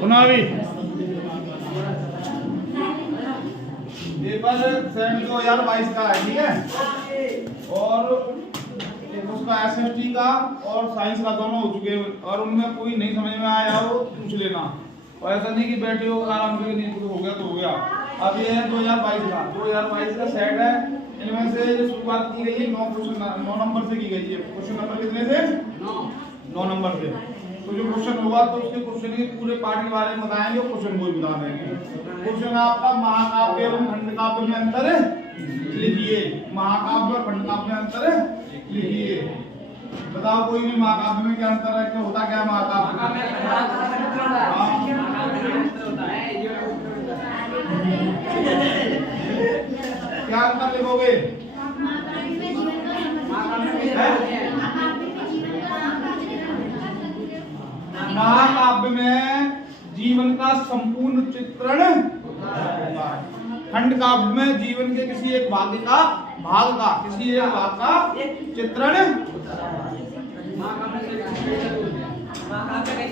सुना अभी paper send 2022 का है, ठीक है। और उसका एसएसटी का और साइंस का दोनों हो चुके हैं, और उनमें कोई नहीं समझ में आया हो पूछ लेना। और ऐसा नहीं कि बैठे हो आराम करके नहीं हो गया तो हो गया। अब ये है 2022 का सेट है। इनमें से जो शुरुआत की गई है 9 नंबर से की गई है। क्वेश्चन नंबर कितने से? 9 नंबर से। तो जो क्वेश्चन होगा तो उसके क्वेश्चन के पूरे पार्ट के बारे में बताएंगे और क्वेश्चन को भी बता देंगे। क्वेश्चन आपका महाकाव्य एवं खंडकाव्य में अंतर लिखिए। महाकाव्य और खंडकाव्य में अंतर लिखिए। बताओ कोई भी महाकाव्य में क्या अंतर है? क्या होता क्या है महाकाव्य? क्या अंतर लिखोगे? महाकाव्य में जीवन का संपूर्ण चित्रण, खंड काव्य में जीवन के किसी एक भाग का चित्रण।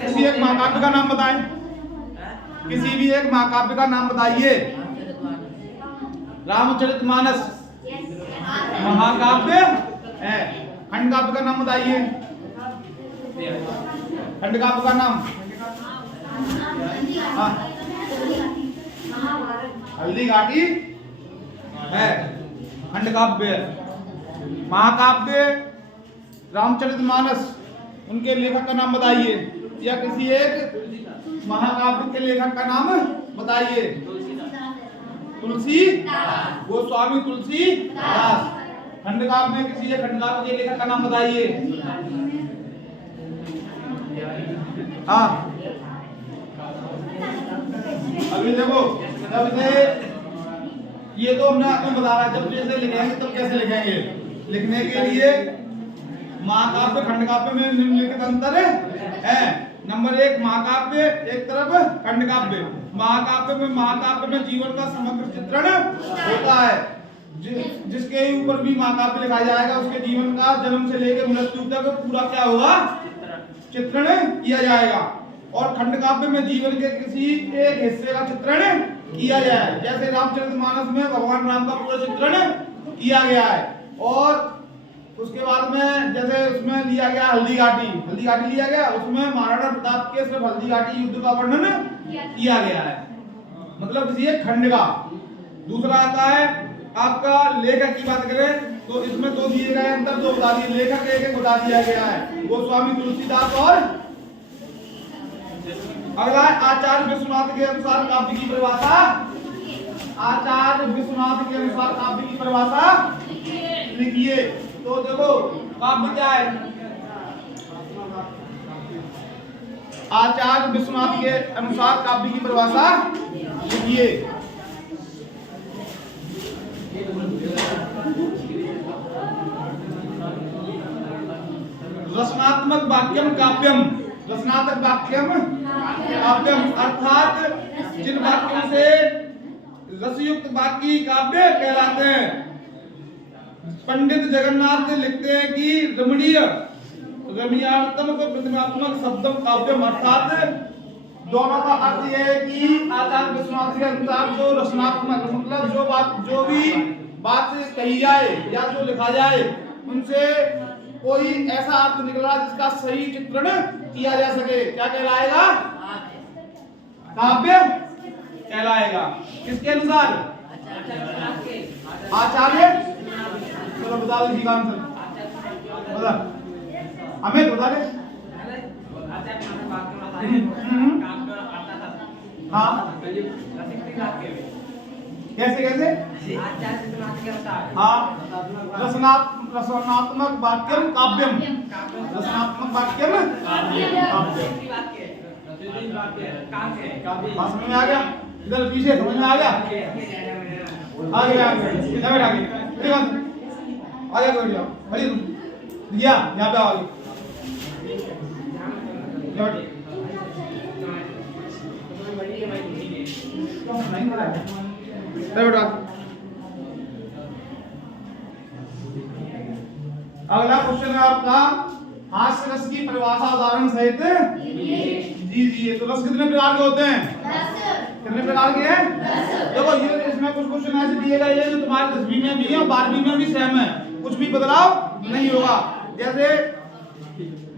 किसी एक महाकाव्य का नाम बताएं। किसी भी एक महाकाव्य का नाम बताइए। रामचरितमानस महाकाव्य है। खंड काव्य का नाम बताइए। खंड काव्य का नाम हल्दी घाटी है, खंड काव्य। महाकाव्य रामचरितमानस, उनके लेखक का नाम बताइए, या किसी एक महाकाव्य के लेखक का नाम बताइए। गोस्वामी तुलसीदास। खंड काव्य में किसी एक खंड काव्य के लेखक का नाम बताइए। हाँ, अभी देखो, जब से ये तो हमने आपको बता रहा है, जब जैसे लिखेंगे तब कैसे लिखेंगे। लिखने के लिए महाकाव्य खंड काव्य में निम्नलिखित अंतर है। नंबर 1 महाकाव्य, एक तरफ खंड काव्य। महाकाव्य में जीवन का समग्र चित्रण होता है। जिसके ऊपर भी महाकाव्य लिखा जाएगा उसके जीवन का जन्म से लेकर मृत्यु तक पूरा क्या होगा? चित्रण किया जाएगा। और खंड काव्य में जीवन के किसी एक हिस्से का चित्रण किया जाए। जैसे रामचरितमानस में भगवान राम का पूरा चित्रण किया गया है। और उसके बाद में जैसे उसमें लिया गया हल्दी घाटी लिया गया, उसमें महाराणा प्रताप के सिर्फ हल्दी घाटी युद्ध का वर्णन किया गया है, मतलब किसी एक खंड का। दूसरा आता है आपका लेखक की बात करें तो इसमें 2 दिए गए अंतर, 2 बता दिए। लेखक एक बता दिया गया है, गोस्वामी तुलसीदास। और अगला है आचार्य विश्वनाथ के अनुसार काव्य की परिभाषा। आचार्य विश्वनाथ के अनुसार काव्य की परिभाषा लिखिए। तो देखो काव्य क्या है? आचार्य विश्वनाथ के अनुसार काव्य की परिभाषा लिखिए। रचनात्मक वाक्यम काव्यम। रचनात्मक वाक्यम काव्यम अर्थात जिन वाक्यों से रसयुक्त वाक्य काव्य कहलाते हैं। पंडित जगन्नाथ लिखते हैं कि रमणीयात्मक प्रतिमात्मक शब्दम काव्यम, अर्थात दोनों का अर्थ यह है कि आचार्य विश्वनाथ के अनुसार जो रचनात्मक मतलब जो भी बात कही जाए या जो लिखा जाए उनसे कोई ऐसा अर्थ निकला जिसका सही चित्रण किया जा सके, क्या कहलाएगा? काव्य कहलाएगा। किसके अनुसार? आचार्य। चलो बता दीजिए आंसर। बता हमें बता दे। हाँ कैसे हाँ रचनात्मक वाक्यम काव्यम। रचनात्मक वाक्यम समझ में आ गया? इधर पीछे समझ में आ गया? आगे बैठ जाओ। खड़ी दिया यहाँ पे आओगे। बेटा अगला क्वेश्चन है आपका हास्य रस की परिभाषा उदाहरण सहित दीजिए। तो रस कितने प्रकार के होते हैं? कितने प्रकार के हैं? देखो ये इसमें कुछ क्वेश्चन ऐसे दिए गए हैं जो तुम्हारे 10वीं में भी है और 12वीं में भी सेम है, कुछ भी बदलाव नहीं होगा। जैसे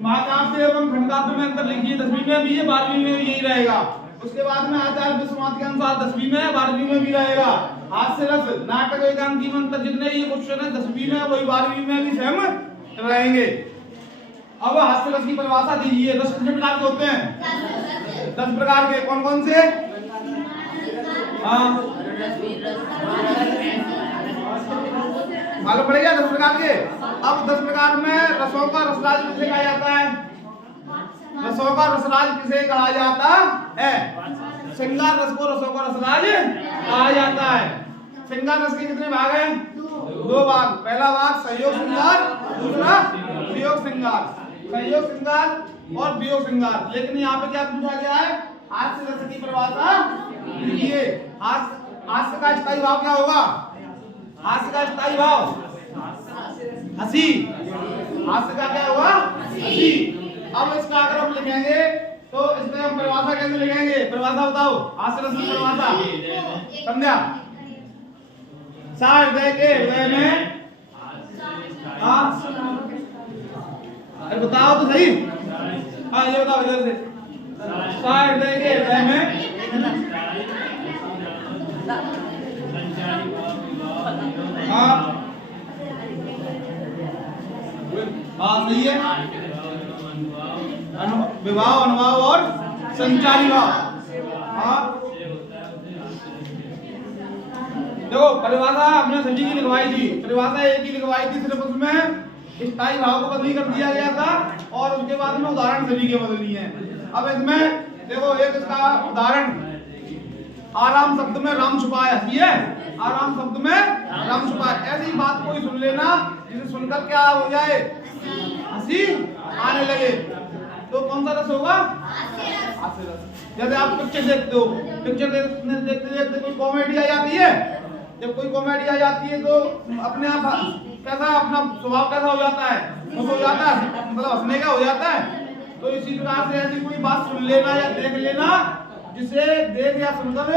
महाकाव्य एवं खंडकाव्य में अंतर लिखिए, 10वीं में भी है 12वीं में भी यही रहेगा। उसके बाद में आचार्य विश्वनाथ के अनुसार 10वीं में 12वीं में भी रहेगा। हास्य रस नाटक एकांकी में अंतर, जितने ये क्वेश्चन है 10वीं में वही 12वीं में भी सेम रहेंगे। अब हास्य रस की परिभाषा दीजिए। 10 कितने प्रकार के होते हैं? 10 प्रकार के। कौन कौन से? मालूम पड़ेगा 10 प्रकार के। अब 10 प्रकार में रसों का रसराज किसे कहा जाता है? रसों का रसराज किसे कहा जाता है? श्रृंगार रस को रसों का रसराज कहा जाता है। श्रृंगार रस के कितने भाग हैं? 2 भाग। पहला भाग संयोग श्रृंगार, दूसरा वियोग श्रृंगार। संयोग श्रृंगार और वियोग श्रृंगार। लेकिन यहाँ पे क्या पूछा गया है? हास्य रस की परिभाषा लिखिए। हास्य का स्थायी भाव क्या होगा? हास्य का स्थायी भाव हंसी। हास्य का क्या होगा? हंसी। अब इसका अगर हम लिखेंगे तो इसमें हम परिभाषा कैसे लिखेंगे? परिभाषा बताओ हास्य रस की परिभाषा। समझा? हृदय के हृदय में अरे बताओ तो सही। हाँ ये बताओ इधर से। हृदय के हृदय में हाँ सही है। विभाव, अनुभाव और संचारी भाव। हाँ देखो परिभाषा हमने सभी की लिखवाई थी। परिभाषा एक ही लिखवाई थी, सिर्फ उसमें स्थायी भाव को बदली कर दिया गया था और उसके बाद में उदाहरण सभी के बदली हैं। अब इसमें देखो एक इसका उदाहरण, आराम शब्द में राम छुपा है। ये आराम शब्द में राम छुपा है। ऐसी बात कोई सुन लेना जिसे सुनकर क्या हो जाए? हंसी आने लगे। तो कौन सा रस होगा? हास्य रस। जैसे आप पिक्चर देखते हो, पिक्चर देखते देखते कोई कॉमेडी आ जाती है। जब कोई कॉमेडी आ जाती है तो अपने आप कैसा अपना स्वभाव कैसा हो जाता है? खुश हो जाता है, मतलब हंसने का हो जाता है। तो इसी प्रकार से ऐसी कोई बात सुन लेना या देख लेना जिसे देख या सुनकर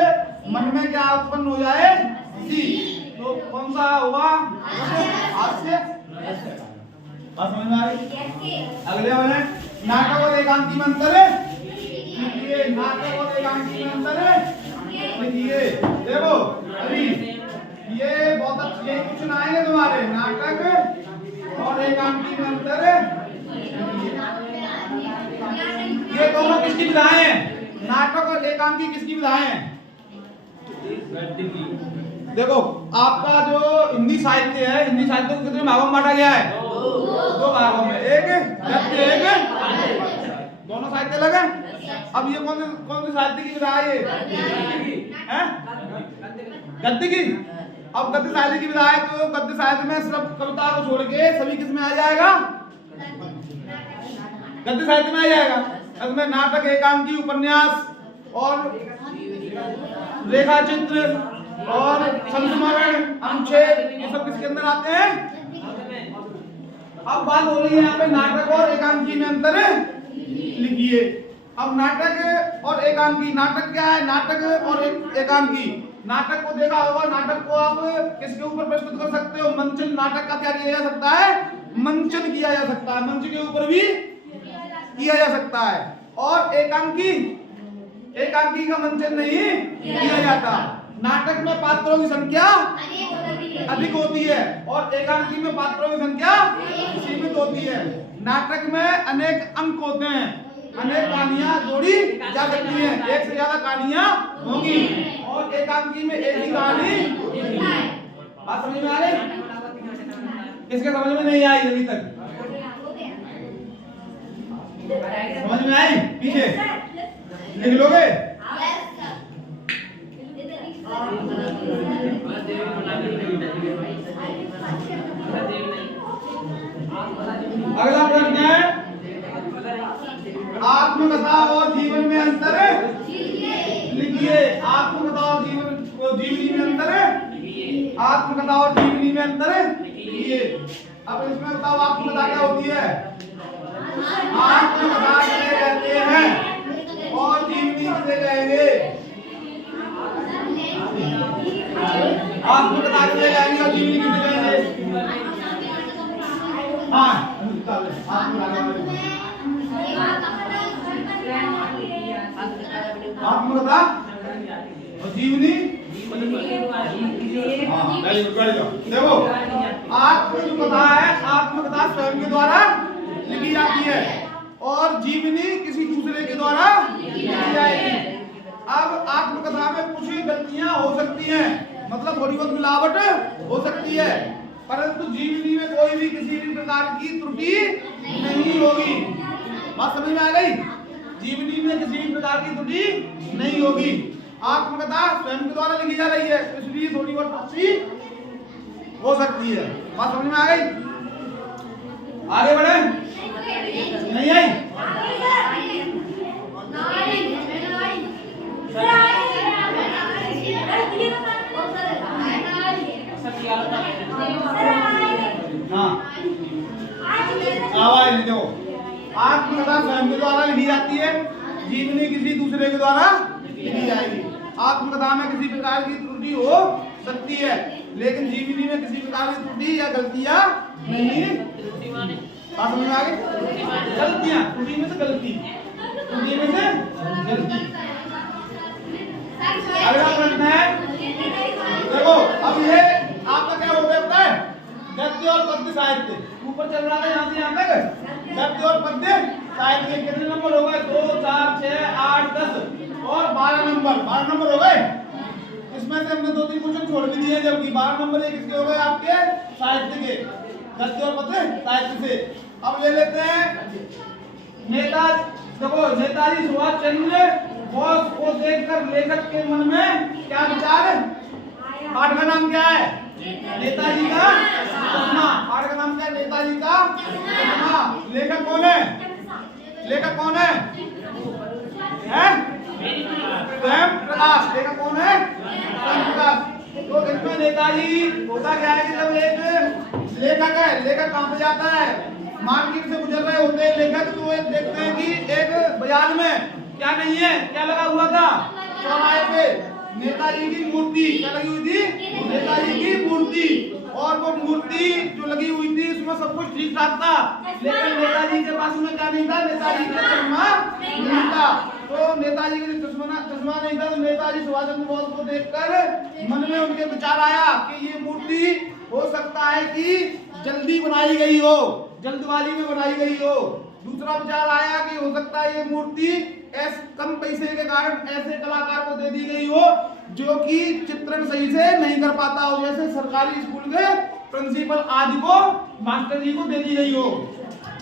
मन में क्या उत्पन्न हो जाए? हंसी। तो कौन सा होगा? हास्य। बात समझ में आ रही? अगले वाले नाटक और एकांकी में अंतर है। नाटक और एकांकी में अंतर है। देखो अभी ये बहुत अच्छे क्वेश्चन आएंगे तुम्हारे। नाटक और एकांकी में अंतर है। ये दोनों किसकी विधाएं हैं? नाटक और एकांकी किसकी विधाएं हैं? देखो आपका जो हिंदी साहित्य है, हिंदी साहित्य को कितने भागों में बांटा गया है? 2 भागों में। एक गद्य, एक दोनों साहित्य अलग है। अब ये कौन सी साहित्य की विधा है? ये गद्य की। अब गद्य साहित्य की विधा है तो गद्य साहित्य में सिर्फ कविता को छोड़ के सभी किस में आ जाएगा? गद्य साहित्य में आ जाएगा। इसमें नाटक, एकांकी, उपन्यास और रेखा चित्र और संस्मरण, अनुच्छेद, ये सब किसके अंदर आते हैं? अब बात हो रही है यहाँ पे नाटक और एकांकी में अंतर लिखिए। अब नाटक और एकांकी, नाटक क्या है? नाटक और एकांकी। नाटक को देखा होगा, नाटक को आप किसके ऊपर प्रस्तुत कर सकते हो? मंचन। नाटक का क्या किया जा सकता है? मंचन किया जा सकता है, मंच के ऊपर भी किया जा सकता है। और एकांकी, एकांकी का मंचन नहीं किया जाता। नाटक में पात्रों की संख्या अधिक होती है और एकांकी में पात्रों की संख्या सीमित होती है। नाटक में अनेक अंक होते हैं, अनेक कहानियां जोड़ी जा सकती हैं, एक से ज्यादा कहानियां होंगी और एकांकी में एक ही कहानी। बात समझ में आ रही? किसके समझ में नहीं आई अभी तक? समझ में आई? पीछे लिख लोगे? अगला प्रश्न है आत्मकथा और जीवन में अंतर लिखिए। आत्मकथा और जीवनी में अंतर है। आत्मकथा और जीवनी में अंतर लिखिए। अब इसमें बताओ आत्मकथा क्या होती है? आत्मकथा किसे कहते हैं और जीवनी किसे कहेंगे? आत्मकथा किसे कहेंगे और जीवनी किसे कहेंगे? हाँ, आत्मकथा और जीवनी। हाँ, देखो आत्मकथा है, आत्मकथा स्वयं के द्वारा लिखी जाती है और जीवनी किसी दूसरे के द्वारा लिखी जाएगी। अब आत्मकथा में कुछ गलतियां हो सकती हैं, मतलब थोड़ी बहुत मिलावट हो सकती है, परंतु जीवनी में कोई भी किसी भी प्रकार की त्रुटि नहीं होगी। बात समझ में आ गई? जीवनी में किसी भी प्रकार की त्रुटि नहीं होगी। आत्मकथा स्वयं के द्वारा लिखी जा रही है, इसलिए थोड़ी बहुत त्रुटि हो सकती है। बात समझ में आ गई? आगे बढ़े? नहीं आई? हाँ, आवाज नहीं दो। आत्मकथा स्वयं के द्वारा लिखी जाती है, जीवनी किसी दूसरे के द्वारा लिखी जाएगी। आत्मकथा में किसी प्रकार की त्रुटि हो सकती है, लेकिन जीवनी में किसी प्रकार की त्रुटि या गलतियां नहीं। बात समझ में आ गई? गलतियां, त्रुटि में से गलती, त्रुटि में से गलती। अगला प्रश्न है, देखो अब ये आपका क्या हो गया पता है? गद्य और पद्य साहित्य ऊपर चल रहा है, यहाँ से यहाँ तक गद्य और पद्य साहित्य कितने नंबर हो गए? 2, 4, 6, 8, 10 और 12 नंबर। 12 नंबर हो गए। इसमें से हमने 2-3 क्वेश्चन छोड़ भी दिए, जबकि 12 नंबर ये किसके हो गए? आपके साहित्य के, गद्य और पद्य साहित्य से। अब ले लेते हैं नेता, देखो नेताजी सुभाष चंद्र बोस को देखकर लेखक के मन में क्या विचार? पाठ का नाम क्या है? नेताजी का चश्मा। पाठ का नाम क्या है? नेताजी का चश्मा। लेखक कौन है? लेखक कौन है? स्वयं प्रकाश। लेखक कौन है? स्वयं प्रकाश। तो इसमें नेताजी होता क्या है कि जब एक लेखक है, लेखक कहाँ पे जाता है? मार्केट से गुजर रहे होते हैं लेखक, तो एक देखते हैं कि एक बाजार में क्या नहीं है, क्या लगा हुआ था? चौराहे पे नेताजी की मूर्ति। क्या लगी हुई थी? नेताजी की मूर्ति। और वो मूर्ति जो लगी हुई थी उसमें सब कुछ ठीक ठाक था, लेकिन नेताजी के पास में क्या नहीं था? नेताजी का चश्मा नहीं था। तो नेताजी का चश्मा नहीं था, तो नेताजी सुभाष चंद्र बोस को देखकर मन में उनके विचार आया कि ये मूर्ति हो सकता है कि जल्दी बनाई गई हो, जल्दबाजी में बनाई गई हो। दूसरा विचार आया कि हो सकता है ये मूर्ति कम पैसे के कारण ऐसे कलाकार को दे दी गई हो जो कि चित्रण सही से नहीं कर पाता हो, जैसे सरकारी स्कूल के प्रिंसिपल आदि को, मास्टर जी को दे दी गई हो।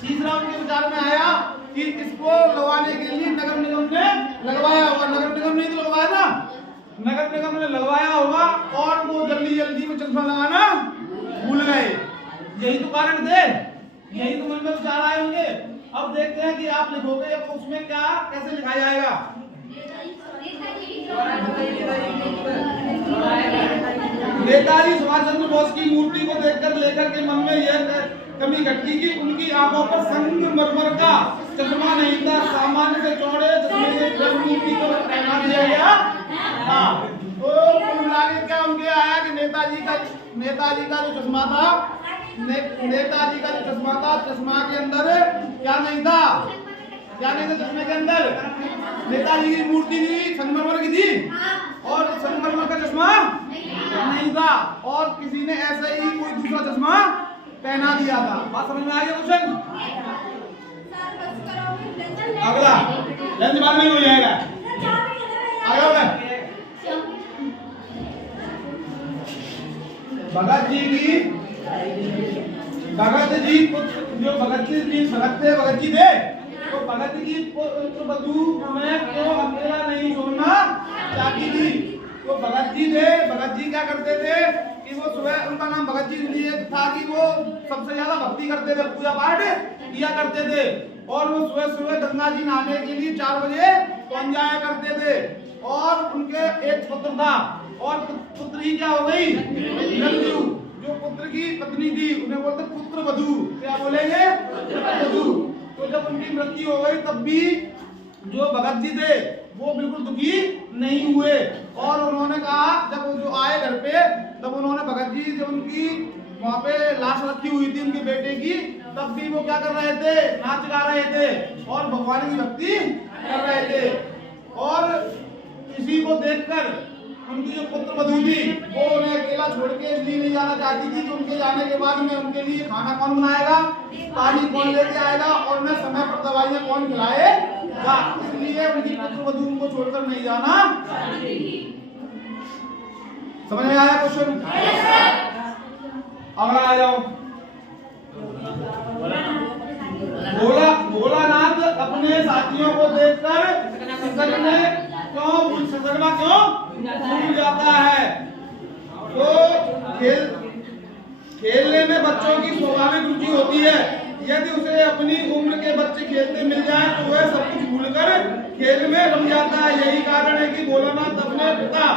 तीसरा उनके विचार में आया कि इसको लगवाने के लिए नगर निगम ने लगवाया होगा। नगर निगम ने लगवाया ना, नगर निगम ने लगवाया होगा और वो जल्दी जल्दी में चश्मा लगाना भूल गए। यही तो कारण थे, यही तो मन में विचार आए होंगे। अब देखते हैं कि आप लिखोगे अब उसमें क्या कैसे लिखा जाएगा। नेताजी सुभाष चंद्र बोस की मूर्ति को देखकर लेखक के मन में यह कमी घटी कि उनकी आंखों पर संगमरमर का चश्मा नहीं था, सामान्य से चौड़े चश्मे से मूर्ति को पहना दिया गया। हाँ, तो कुल मिला के क्या उनके आया कि नेताजी का जो चश्मा था, नेताजी का जो चश्मा था, चश्मा के अंदर क्या नहीं था? क्या नहीं था चश्मे के अंदर? नेताजी की मूर्ति थी, संगमरमर की थी, और संगमरमर का चश्मा नहीं था, और किसी ने ऐसे ही कोई दूसरा चश्मा पहना दिया था। बात समझ में आ गया? क्वेश्चन अगला जल्दी बाद में हो जाएगा। आगे भगत जी की, भगत जी जो भगत जी थे, तो भगत की पुत्रवधू में क्यों अकेला नहीं छोड़ना चाहती थी? तो भगत जी थे, भगत जी क्या करते थे कि वो सुबह, उनका नाम भगत जी इसलिए था कि वो सबसे ज्यादा भक्ति करते थे, पूजा पाठ किया करते थे, और वो सुबह सुबह गंगा जी नहाने के लिए 4 बजे पहुंच जाया करते थे। और उनके एक पुत्र था, और पुत्र ही क्या हो गई? जो पुत्र की पत्नी थी उन्हें बोलते पुत्रवधू। क्या बोलेंगे? पुत्रवधू। तो जब उनकी मृत्यु हो गई तब भी जो भगत जी थे वो बिल्कुल दुखी नहीं हुए और उन्होंने कहा, जब जो आए घर पे तब उन्होंने भगत जी जब उनकी वहां पे लाश रखी हुई थी उनके बेटे की, तब भी वो क्या कर रहे थे, नाच गा रहे थे और भगवान की भक्ति कर रहे थे। और इसी को देखकर उनकी जो पुत्र वधू थी वो उन्हें अकेला छोड़ के इसलिए नहीं जाना चाहती थी कि उनके जाने के बाद में उनके लिए खाना कौन बनाएगा, पानी कौन लेके आएगा और उन्हें समय पर दवाइयां कौन खिलाएगा, इसलिए उनकी पुत्र वधू को छोड़कर नहीं जाना। समझ में आया क्वेश्चन? अगला आ जाओ। भोलानाथ अपने साथियों को देखकर ससकना क्यों भूल जाता है? तो खेलने में बच्चों की स्वाभाविक रुचि होती है। यदि उसे अपनी उम्र के बच्चे खेलते मिल जाएं तो वह सब कुछ भूलकर खेल में रम जाता है। यही कारण है कि भोलानाथ अपने पिता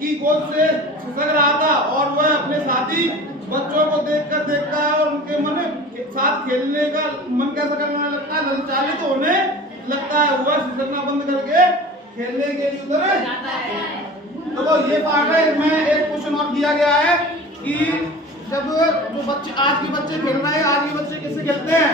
की गोद से खिसक रहा था और वह अपने साथी बच्चों को देखता है और उनके मन साथ खेलने का मन कैसा करने लगता है, ललचालित होने लगता है। वह खिसकना बंद करके खेलने के लिए उधर जाता है। तो ये पार्ट है। इसमें एक क्वेश्चन और दिया गया है कि जब जो बच्चे आज के बच्चे खेल रहे हैं, आज के बच्चे किससे खेलते हैं?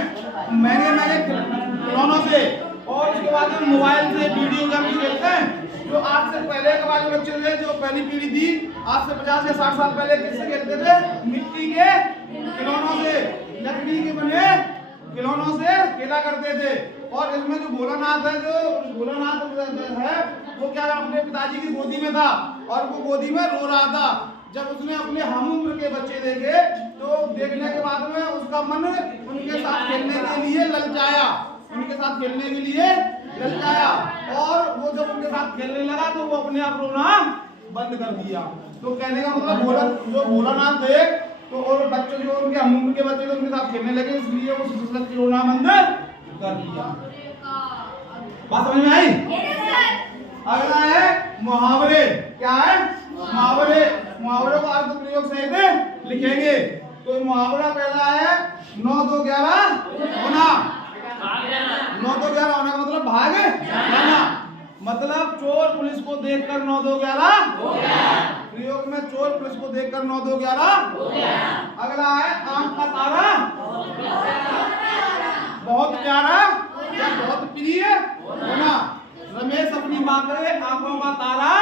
महंगे खिलौनों से और उसके बाद मोबाइल से वीडियो गेम भी खेलते हैं। जो आज से पहले के वाले बच्चे थे, जो पहली पीढ़ी थी, आज से 50 या 60 साल पहले किससे खेलते थे? मिट्टी के खिलौनों से, लकड़ी के बने खिलौनों से खेला करते थे। और इसमें जो भोलानाथ है, वो क्या अपने पिताजी की गोदी में था और वो गोदी में रो रहा था। जब उसने अपने हम उम्र के बच्चे देखे तो देखने के बाद में उसका मन उनके साथ खेलने के लिए ललचाया, और वो जब उनके साथ खेलने लगा तो वो अपने आप रोना बंद कर दिया। तो कहने का मतलब जो भोलानाथ थे तो और बच्चे जो उनके हम उम्र के बच्चे उनके साथ खेलने लगे, इसलिए वो ससुर की रोना बंद कर दिया। बात समझ में आई? अगला है मुहावरे। क्या है? मुहावरे को अर्थ प्रयोग सहित लिखेंगे। तो मुहावरा पहला है 9 2 11 होना। 9 2 11 होना का मतलब भाग जाना। मतलब चोर पुलिस को देखकर 9 2 11 हो गया। प्रयोग में चोर पुलिस को देखकर 9 2 11 हो गया। अगला है आंख का तारा बहुत प्यारा या बहुत प्रिय होना। रमेश अपनी माँ के आंखों का तारा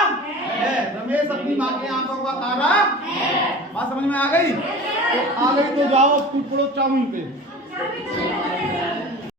है। रमेश अपनी माँ के आंखों का तारा है। बात समझ में आ गई? तो आ गई तो जाओ तू पढ़ो चावल पे।